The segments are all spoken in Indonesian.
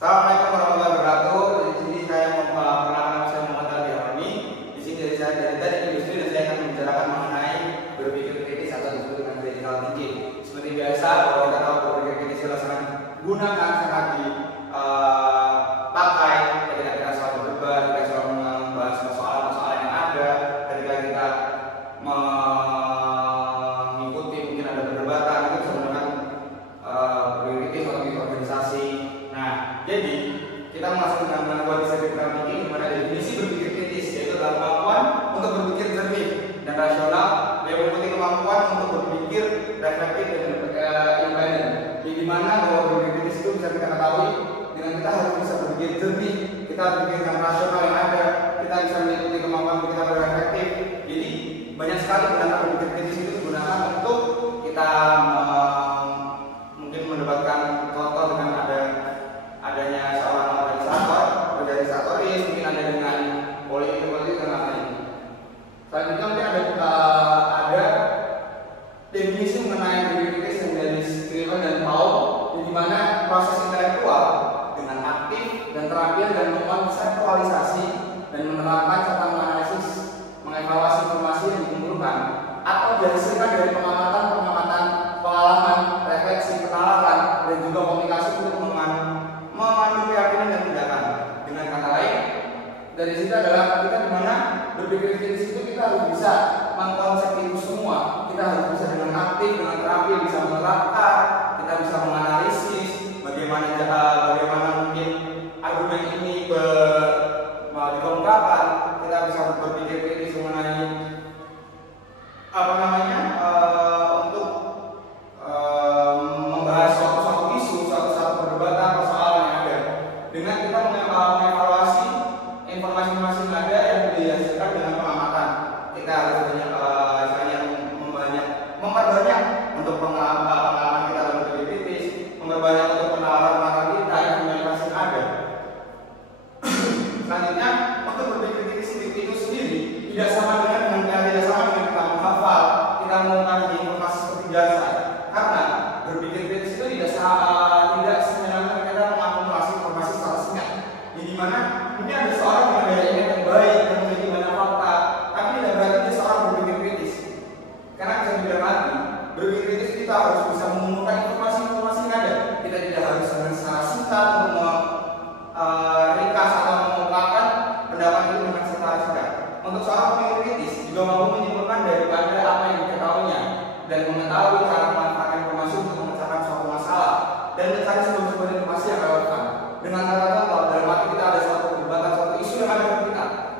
Assalamualaikum warahmatullahi wabarakatuh. Di sini saya memperkenalkan saya Muhammad Ali Aroni. Di sini dari saya dari tadi industri dan saya akan membicarakan mengenai berpikir kritis atau disebut dengan critical thinking. Seperti biasa, kalau kita tahu berpikir kritis adalah sangat gunakan sangat dipakai ketika kita selalu berdebat, ketika selalu membahas persoalan-persoalan yang ada, ketika kita mengikuti mungkin ada perdebatan itu bisa menggunakan berpikir kritis atau di organisasi. Jadi kita masuk dengan kondisi critical thinking, di mana definisi berpikir kritis yaitu adalah kemampuan untuk berpikir jernih dan rasional yang meliputi kemampuan untuk berpikir reflektif dan independen. Di mana bahwa berpikir kritis itu bisa kita ketahui dengan kita harus bisa berpikir jernih, kita berpikir dengan rasional yang ada, kita bisa mengikuti kemampuan untuk kita berefektif. Jadi banyak sekali pendapat berpikir kritis itu digunakan untuk kita mungkin mendapatkan contoh dengan adanya seorang organisatoris, mungkin ada dengan politik dan lain-lain. Selanjutnya mungkin ada definisi mengenai berpikir kritis yang dari Scriven dan Paul, di mana proses intelektual dengan aktif dan terapian dan mengkonseptualisasi dan menerapkan serta menganalisis, mengevaluasi informasi yang dikumpulkan atau dihasilkan dari pengamatan, pengalaman, refleksi, penalaran, dan juga komunikasi untuk memandu keyakinan dan tindakan. Dengan kata lain, dari situ adalah kita dimana berpikir kritis itu kita harus bisa mengkonsep itu semua. Kita harus bisa dengan aktif, dengan terapi, bisa menerapkan, kita bisa menganalisis bagaimana mungkin argumen ini dikemukakan. Kita bisa berpikir kritis mengenai untuk membahas suatu isu, suatu perdebatan persoalan yang ada. Dengan kita mengevaluasi informasi-informasi yang ada yang dihasilkan dengan pengamatan, kita harus memperbanyak untuk pengalaman kita dalam berpikir kritis, memperbanyak untuk penalaran kita informasi yang ada. Selanjutnya, untuk berpikir kritis itu sendiri tidak sama dengan kita menghafal, kita mengetahui informasi seperti biasa. Karena berpikir kritis itu tidak sebenarnya kita mengakumulasi informasi secara singkat. Di mana mungkin ada seorang yang ada ingat yang baik, yang memiliki banyak fakta, tapi tidak berarti dia seorang berpikir kritis. Karena bisa dibilang lagi, berpikir kritis kita harus bisa mengumpulkan informasi-informasi yang ada. Kita tidak harus dengan secara singkat untuk ringkas atau mengungkapkan pendapat itu dengan secara singkat. Untuk seorang berpikir kritis juga mampu menyimpulkan daripada apa yang diketahuinya dan mengetahui cara memanfaatkan informasi untuk memecahkan suatu masalah dan mencari sumber-sumber informasi yang relevan. Dengan kata contoh, dalam arti kita ada suatu perdebatan, suatu isu yang ada di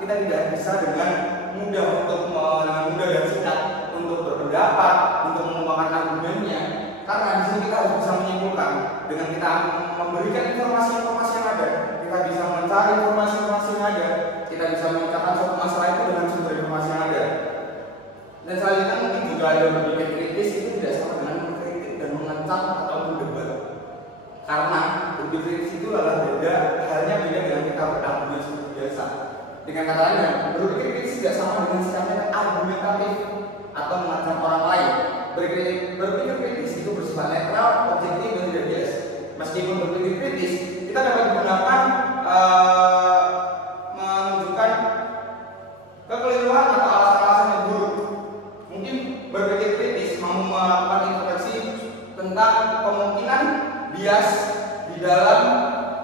kita tidak bisa dengan mudah dan singkat untuk berpendapat, untuk mengembangkan argumennya. Karena di sini kita harus bisa menyimpulkan dengan kita memberikan informasi-informasi yang ada, kita bisa mencari informasi-informasi yang ada, kita bisa memecahkan suatu masalah itu dengan sumber informasi yang ada. Dan selanjutnya mungkin juga ada berpikir kritis itu tidak sama dengan mengkritik dan mengecam atau berdebat. Karena berpikir kritis itu adalah halnya beda dengan kita berargumen seperti biasa. Dengan kata lain, berpikir kritis tidak sama dengan sikapnya argumentatif atau mengecam orang lain. Berpikir kritis itu bersifat netral, objektif dan tidak bias. Meskipun berpikir kritis, kita dapat menggunakan menunjukkan kekeliruan atau alasan-alasan yang buruk. Mungkin berpikir kritis mau melakukan introspeksi tentang kemungkinan bias di dalam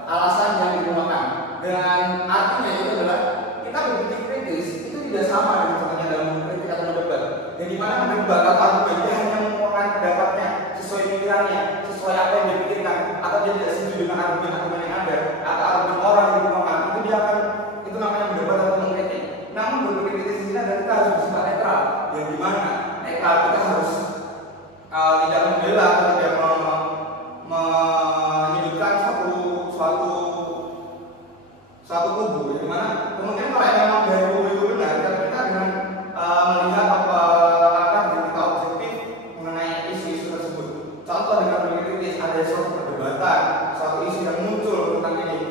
alasan yang digunakan. Dengan artinya itu adalah kita berpikir kritis itu tidak sama dengan contohnya dalam kritik atau debat. Yang dimana mendebat atau argumen dia hanya mengemukakan pendapatnya sesuai pikirannya, sesuai apa yang dipikirkan, atau dia tidak setuju dengan argumen-argumen yang ada atau argumen orang yang digunakan. Itu namanya mendebat atau mengkritik. Namun berpikir kritis di sini adalah kita harus bersifat netral. Yang dimana netral kita harus tidak membela atau tidak menyudutkan suatu kubu. Yang dimana kemungkinan kalau memang dari kubu itu benar, kita dengan melihat langkah dan kita objektif mengenai isu-isu tersebut. Contoh dengan berpikir kritis ada suatu perdebatan, suatu isu yang muncul tentang ini.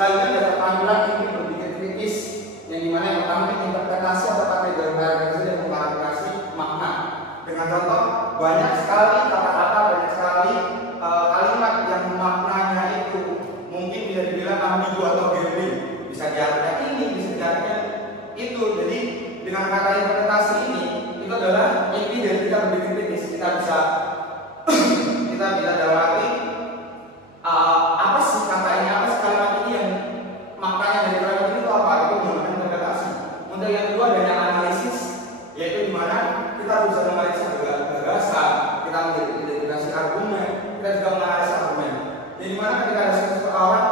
Selanjutnya ada keterampilan ini berpikir kritis, yang dimana yang pertama ini interpretasi atau kategorisasi dan klarifikasi makna. Dengan contoh, banyak sekali kata-kata, banyak sekali kalimat yang maknanya itu mungkin bisa dibilang ambigu atau gambling, bisa diartikan ini, bisa diartikan itu. Jadi dengan kata interpretasi ini, itu adalah inti dari kita berpikir kritis. Kita bisa dalam arti apa sih kata ini, apa sih kalimat ini, yang maknanya dari kalimat ini itu apa, itu menggunakan interpretasi. Untuk yang kedua ada analisis, yaitu dimana kita bisa menganalisis gagasan, kita mengidentifikasi argumen, kita juga menganalisis argumen. Jadi dimana ketika ada seseorang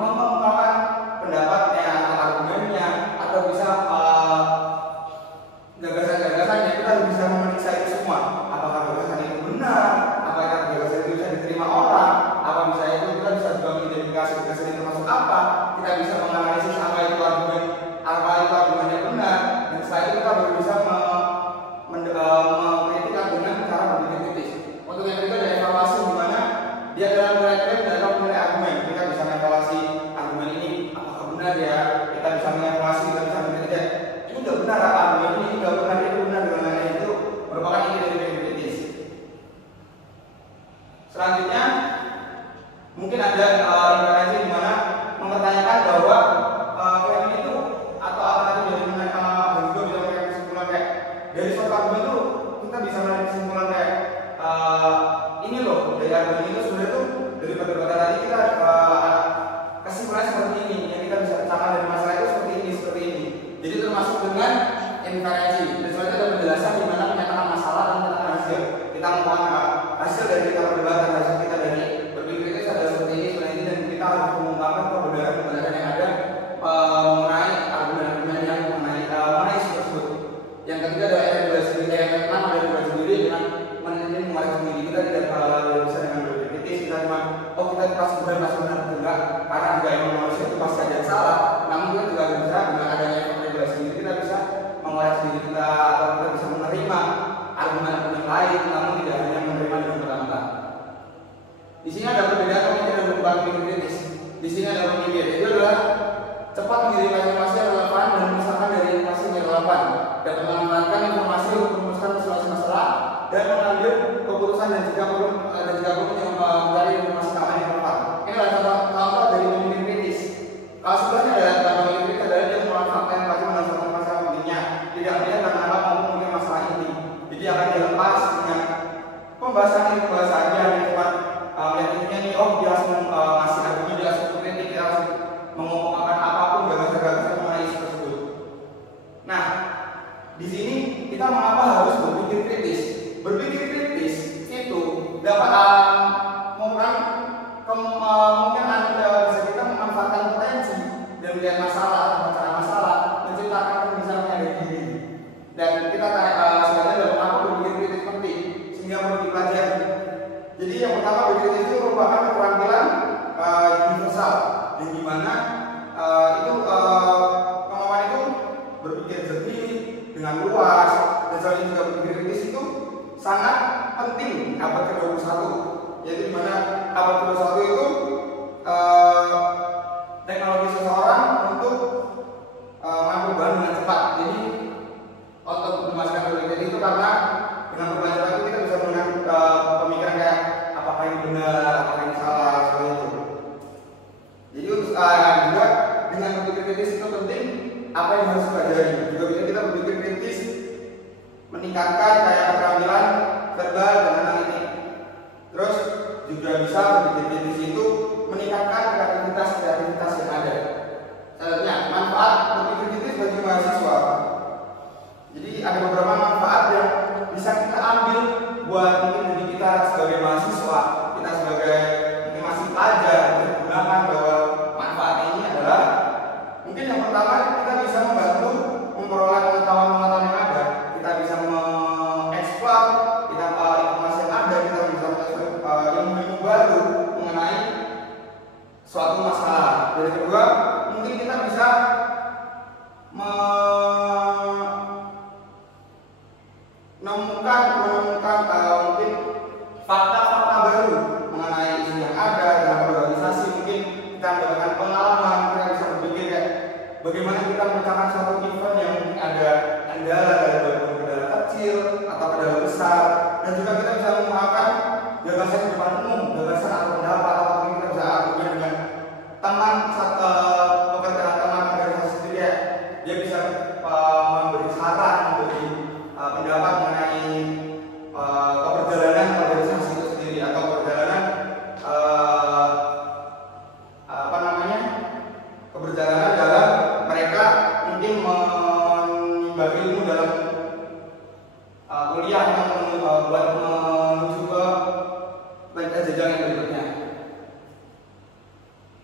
mengungkapkan pendapatnya atau argumennya atau bisa gagasan-gagasannya, kita bisa memeriksa itu semua. Apakah gagasan itu benar? Apakah gagasan itu bisa diterima orang? Apa misalnya itu kita bisa juga mengidentifikasi gagasan itu termasuk apa? Kita bisa menganalisis apa itu argumennya benar, dan setelah itu kita baru bisa mengkritik dengan cara berpikir kritis. Untuk yang ketiga ada evaluasi, di mana dia dalam menilai argumen, kita bisa mengevaluasi argumen ini apakah benar ya, kita bisa mengevaluasi, kita bisa mengkritik ini udah benar apa argumen ini, udah benar itu benar, dan lain-lain. Itu merupakan inti dari berpikir kritis. Selanjutnya mungkin ada intervensi di mana mempertanyakan bahwa klaim itu atau alternatif dari dan juga bisa menarik kesimpulan kayak dari suatu argumen itu kita bisa menarik kesimpulan kayak ini loh, dari argumen itu sebenarnya tuh dari perdebatan tadi kita kesimpulannya seperti ini, yang kita bisa pecahkan dari masalah itu seperti ini. Jadi termasuk dengan inferensi. Dan selanjutnya ada penjelasan di mana menyatakan masalah dan menyatakan hasil. Kita mengungkapkan hasil dari kita perdebatan, hasil kita dari berpikir kritis adalah seperti ini, dan kita harus mengungkapkan kebenaran yang ada mengenai argumen-argumen yang mengenai tersebut. Yang ketiga adalah regulasi sendiri. Yang keenam ada regulasi sendiri dengan menguasai sendiri. Kita tidak bisa dengan berpikir kritis, kita cuma kita pasti benar enggak, karena juga emang manusia itu pasti ada yang salah. Namun kita juga bisa dengan adanya regulasi sendiri, kita bisa menguasai diri kita, atau kita bisa menerima argumen-argumen lain, namun tidak hanya menerima dengan mentah-mentah. Di sini ada perbedaan pemikir dan bukan berpikir kritis. Di sini ada pemikir, itu adalah cepat mengirimkan informasi yang relevan dan memisahkan dari informasi yang relevan, dan memanfaatkan informasi untuk merumuskan solusi masalah dan mengambil keputusan dan jika perlu mencari informasi tambahan yang relevan. Ini adalah contoh dari pemikir kritis. Kalau sebelumnya adalah pemikir kritis adalah dia memanfaatkan informasi menentukan masalah pentingnya, tidak melihat karena apa mungkin masalah ini. Jadi akan dilepas dengan pembahasan yang cuma melihat intinya nih, dia langsung ngasih argumen, dia langsung kritik, dia langsung mengungkapkan apapun gagasan-gagasan mengenai isu tersebut. Nah, di sini kita mengapa harus berpikir kritis? Berpikir kritis itu dapat mungkin bisa kita memanfaatkan potensi dan melihat masalah, memecahkan masalah, menciptakan pemisahan yang ada di diri. Dan kita sebenarnya dalam apa berpikir kritis penting sehingga perlu dipelajari. Jadi yang pertama, berpikir kritis itu merupakan keterampilan universal, yang dimana kemampuan itu berpikir jernih dengan luas, dan selain juga berpikir kritis itu sangat penting abad ke-21, yaitu dimana abad ke-21 itu teknologi seseorang untuk mengambil bahan dengan cepat. Jadi untuk memasukkan berpikir kritis itu karena dengan perbedaan cepat itu kita bisa menggunakan pemikiran kayak apakah ini benar, apakah ini salah, seperti itu. Jadi untuk juga dengan berpikir kritis itu penting apa yang harus dipelajari. Juga bisa kita berpikir kritis meningkatkan kayak keterampilan verbal dan analitik. Terus juga bisa berpikir kritis itu meningkatkan kreativitas yang ada. Selanjutnya, manfaat berpikir kritis bagi mahasiswa. Jadi ada beberapa manfaat yang bisa kita ambil buat mungkin diri kita sebagai mahasiswa, kita sebagai mungkin masih pelajar, kita gunakan bahwa manfaat ini adalah mungkin yang pertama kita bisa membantu memperoleh pengetahuan yang ada, kita bisa mengeksplor informasi yang ada, kita bisa ilmu baru mengenai suatu masalah. Dari kedua, mungkin kita bisa menemukan mungkin fakta-fakta baru mengenai isu yang ada dalam organisasi. Mungkin kita mendapatkan pengalaman, kita kuliah yang buat menuju ke jenjang yang berikutnya.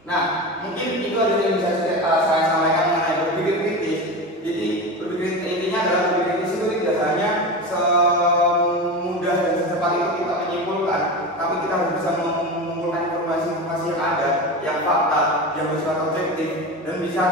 Nah, mungkin itu aja yang bisa saya sampaikan mengenai berpikir kritis. Jadi berpikir intinya adalah berpikir kritis itu tidak hanya semudah dan secepat itu kita menyimpulkan, tapi kita harus bisa mengumpulkan informasi-informasi yang ada, yang fakta, yang bersifat objektif dan bisa